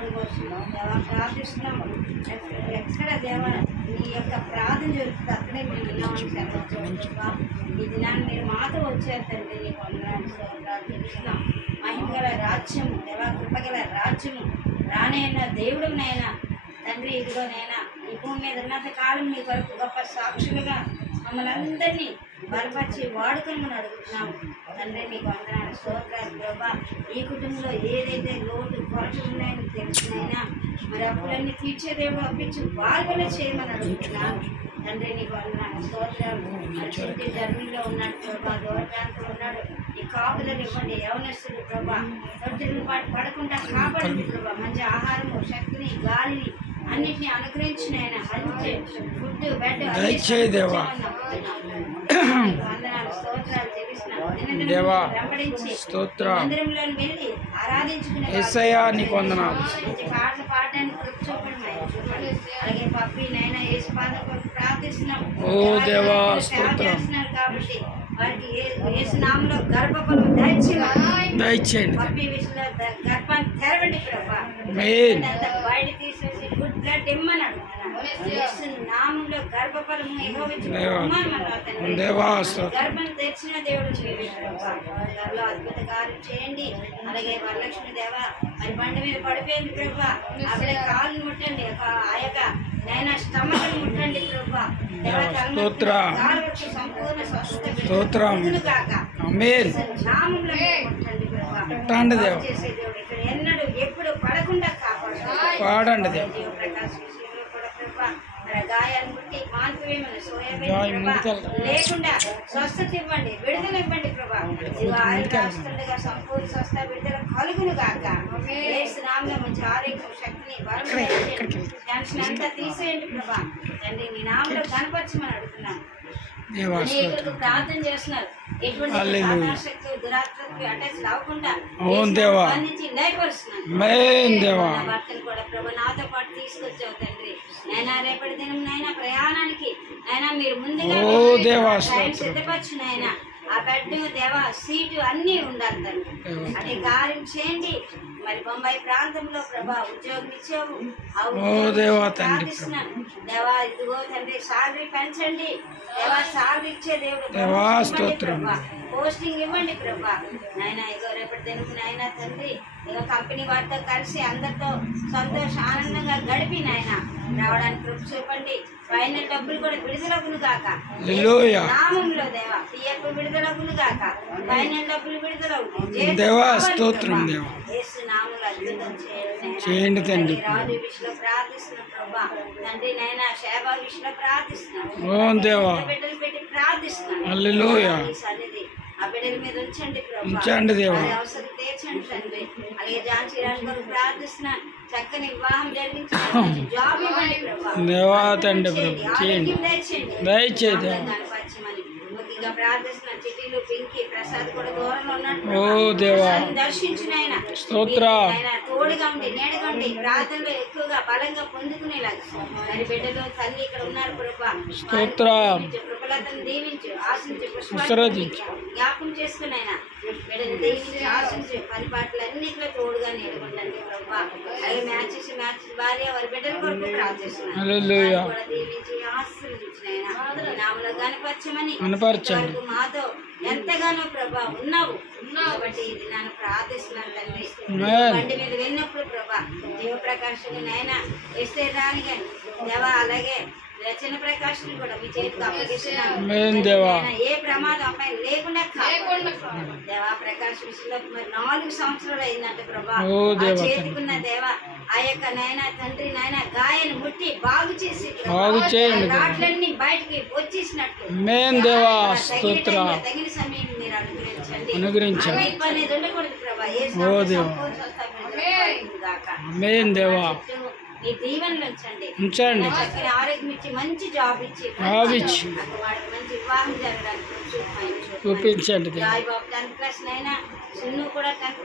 అడుగుతున్నాం దేవా, ప్రార్థిస్తున్నాము. ఎక్కడ దేవా నీ యొక్క ప్రార్థన జరుగుతుంది అక్కడే మేము విన్నామని చెప్పవచ్చు. ఈ దినాన్ని మీరు మాతో వచ్చారు తండ్రి, నీకు వందనాలు స్తోత్రాలు చెల్లిస్తున్నాం. మహిమగల రాజ్యము దేవా, కృపగల రాజ్యము రానైనా దేవుడునైనా తండ్రి, ఇదిగోనైనా ఈ భూమి మీద ఉన్నంత కాలం నీ కొరకు గొప్ప సాక్షులుగా మమ్మల్ని అందరినీ బలపరిచి వాడుకొని అడుగుతున్నాము తండ్రి. నీకు వందనాలు స్తోత్రాలు ప్రభా. ఈ కుటుంబంలో ఏదైతే లోటు కొరత ఉన్నాయని తెలిసినైనా మరి అప్పులన్నీ తీర్చే దేవుడు అప్పించి వాళ్ళలో చేయమని అడుగుతున్నాము తండ్రి. నీకు వందనాలు స్తోత్రాలు. మరి చుట్టూ జర్మనీలో ఉన్నాడు ప్రభా, దూర ప్రాంతంలో ఉన్నాడు. ఈ కాపుదలు ఇవ్వండి, యవనస్తులు ప్రభా, రొట్టెలను పడకుండా కాపాడండి ప్రభా. మంచి ఆహారము, శక్తిని, గాలిని అన్నిటిని అనుగ్రహించిన ఆయన మంచి ఫుడ్ బెడ్ వందనాలు స్తోత్రాలు మందిరంలో వెళ్ళి ఆరాధించుకునే పాటలు పాడడానికి చూపండి. అలాగే పప్పి నైనా యేసు పాదం కొరకు ప్రార్థిస్తున్నాం చేస్తున్నారు కాబట్టి వారికి యేసు నామములో గర్భఫలం దయచేయండి. పప్పి విషయంలో గర్భాన్ని తెరవండి ప్రభా. బయట తీసేసి గుడ్ బ్లడ్ ఇమ్మని అడుగుతున్నాను. యేసు నామములో గర్భఫలము గర్భం తెచ్చిన దేవుడు గర్భంలో అద్భుత కార్యం చేయండి. అలాగే వరలక్ష్మి దేవ మరి బండి మీద పడిపోయింది ప్రభా, ఆవిడ కాళ్ళు ముట్టండి, ఆ యొక్క నైనా స్టమక్ ముట్టండి ప్రభా. సంపూర్ణ స్వస్థత కాక నామంలో ముట్టండి ప్రభా. చేసే దేవుడు ఇక్కడ ఎన్నడూ ఎప్పుడు పడకుండా కాపాడండి. జీవప్రకాశ్ విషయంలో కూడా ప్రభా గాయాన్ని ముట్టి మాన్పివేమని లేకుండా స్వస్థత ఇవ్వండి, విడుదల ఇవ్వండి ప్రభా. ఆయుస్తుండగా సంపూర్ణ స్వస్థ విడుదల కలుగును కాక యేసు నామములో మంచి ఆరోగ్యం, శక్తిని, బలం టెన్షన్ అంతా తీసేయండి ప్రభా. తండ్రి నీ నామములో కనపరచమని అడుగుతున్నాను. అనేకులకు ప్రార్థన చేస్తున్నారు, ఎటువంటి ఆకర్షకు దురాత్మకు అటాచ్ అవ్వకుండా నుంచి లయపరుస్తున్నాను. భర్తను కూడా ప్రభు నాతో పాటు తీసుకొచ్చావు తండ్రి. నైనా రేపటి దినం నైనా ప్రయాణానికి నైనా మీరు ముందుగా సిద్ధపరచు నాయనా. ఆ బెడ్ దేవా, సీటు అన్నీ ఉండాలి తండ్రి. అదే కార్యం చేయండి. మరి బొంబాయి ప్రాంతంలో ప్రభా ఉద్యోగం ఇచ్చావు, ప్రార్థిస్తున్నాను దేవా. ఇదిగో తండ్రి సాలరీ పెంచండి దేవా, సాలరీ ఇచ్చే దేవుడు పోస్టింగ్ ఇవ్వండి ప్రభా. నాయన ఇగో రేపటి దినం నాయన తండ్రి ఇక కంపెనీ వారితో కలిసి అందరితో సంతోష ఆనందంగా గడిపి నాయన రావడానికి కృప చూపండి. ఫైనల్ డబ్బులు కూడా విడుదలగును గాక నామంలో దేవా. పిఎఫ్ విడుదలగును గాక, ఫైనల్ డబ్బులు విడుదలవుతాయి. చేయండి తండ్రి. రాజు విషయంలో ప్రార్థిస్తున్నాం ప్రభా. తండ్రి నైనా షేబా విషయంలో ప్రార్థిస్తున్నాం. బిడ్డలు పెట్టి ప్రార్థిస్తున్నాం. సన్నిధి ఆ బిడ్డల మీద ఉంచండి ప్రభా, అవసరం తీర్చండి తండ్రి. అలాగే ఝాన్సీ రాణి గారు ప్రార్థిస్తున్నాను, చక్కని వివాహం జరిగించండి, జాబ్ ఇవ్వండి ప్రభా, ఆరోగ్యం దయచేయండి. ముఖ్యంగా ప్రార్థిస్తున్నాను చిటీలు, పింకీ, ప్రసాద్ కూడా దూరంలో ఉన్నట్టు దర్శించిన ఆయన తోడుగా ఉండి నేడుగా ఉండి ప్రార్థనలో ఎక్కువగా బలంగా పొందుకునేలాగా మరి బిడ్డలు తల్లి ఇక్కడ ఉన్నారు ప్రభా. కృపలతను దీవించు, ఆశించు, పుష్పాలు జ్ఞాపకం చేసుకుని ఆయన బిడ్డలు దీవించి ఆశించు, పని పాటలు అన్నింటిలో తోడుగా నేడుకుంటండి ప్రభా. అలాగే మ్యాచెస్ భార్య వారి బిడ్డల కొరకు ప్రార్థిస్తున్నాను కూడా దీవించి ఆశీర్వదించిన ఆయన నామలో కనపరచమని మాతో ఎంతగానో ప్రభా ఉన్నావు కాబట్టి ఇది నన్ను ప్రార్థిస్తున్నాను తండ్రి. బండి మీద వెళ్ళినప్పుడు ప్రభా జీవప్రకాశుని నాయన ఎస్తే రాని కానీ దేవా, అలాగే రచన ప్రకాశం కూడా మీ చేతికి అప్పగిస్తున్నాను. ఏ ప్రమాదం అమ్మాయి లేకుండా దేవా. ప్రకాశ్ విషయంలో మరి 4 సంవత్సరాలు అయిందంటే ప్రభా చేతికున్న దేవా ఆ యొక్క నాయన తండ్రి నాయన గాయాన్ని ముట్టి బాగు చేసి రాట్లన్నీ బయటికి వచ్చేసినట్టు తగిన సమయం మీరు అనుగ్రహించండి. ఇబ్బంది ఉండకూడదు ప్రభా. నీ దీవెనలు ఉంచండి, చక్కని ఆరోగ్యం ఇచ్చి మంచి జాబ్ ఇచ్చి మంచి వివాహం జరగడానికి చూపించండి. బాబు 10th క్లాస్ నైనా, సున్ను కూడా 10th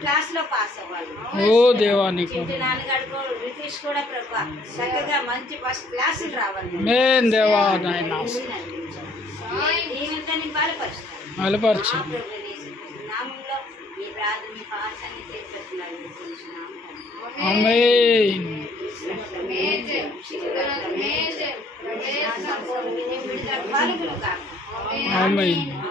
క్లాస్ లో పాస్ అవ్వాలి. చిట్టి నాన్నగాడు రితీష్ కూడా ప్రభా చక్కగా మంచి ఫస్ట్ క్లాస్ రావాలి. బలపరుచు నామంలో ఈ ప్రాథమిక పాఠాన్ని చేస్తున్నాను. ఆమేన్. విడుదల కలుగును కాక. ఆమేన్.